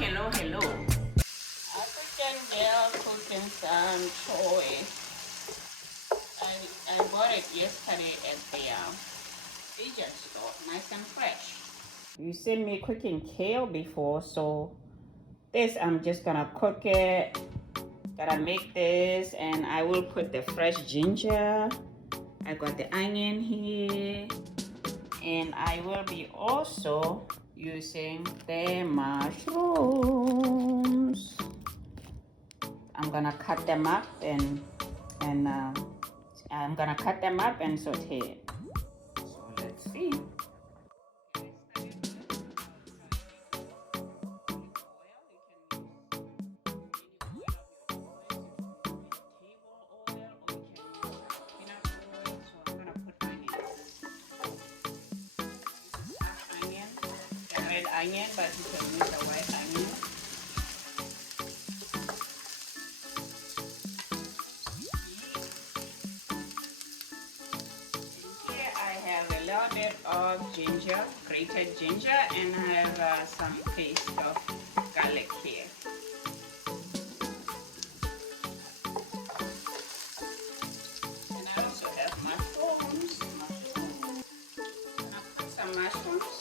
hello. African girl cooking some choy. I bought it yesterday at the Asian store, nice and fresh. You seen me cooking kale before, so this I'm just gonna cook it. Gotta make this, and I will put the fresh ginger. I got the onion here, and I will be also using the mushrooms. I'm gonna cut them up and I'm gonna cut them up and saute it. So let's see. Red onion, but you can use the white onion. Here I have a little bit of ginger, grated ginger, and I have some paste of garlic here. And I also have mushrooms. I'm gonna put some mushrooms.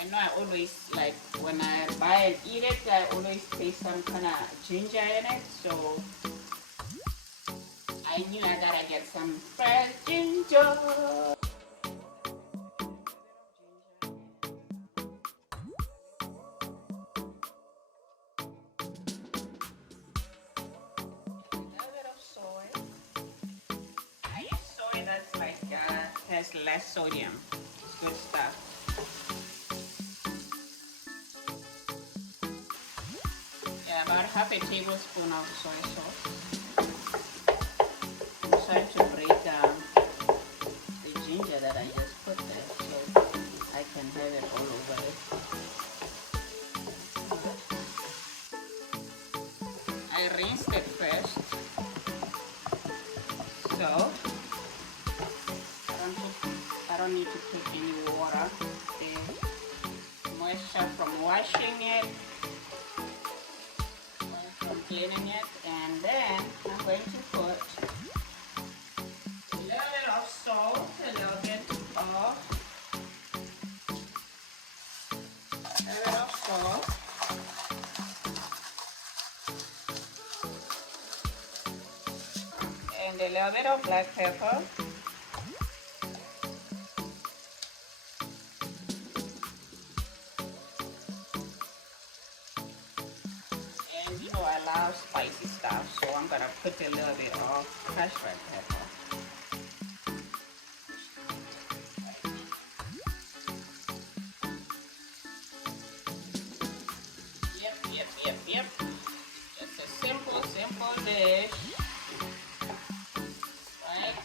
I know I always, like, when I buy and eat it, I always taste some kind of ginger in it, so I knew I gotta get some fresh ginger. A little bit of soy. I use soy that's like, has less sodium. It's good stuff. Yeah, about half a tablespoon of soy sauce. I'm trying to break down the ginger that I just put there so I can have it all over it. I rinsed it first, so I don't need to put any water. The moisture from washing it, from cleaning it, and then I'm going to put a little bit of salt, a little bit of salt, and a little bit of black pepper. And you know I love spicy stuff, so I'm gonna put a little bit of crushed red pepper. Yep. Just a simple dish. Right.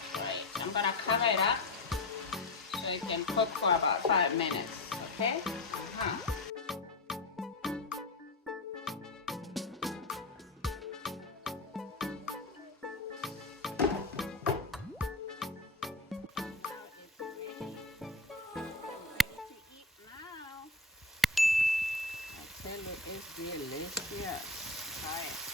I'm gonna cover it up so it can cook for about 5 minutes. Okay? It's delicious. Try it.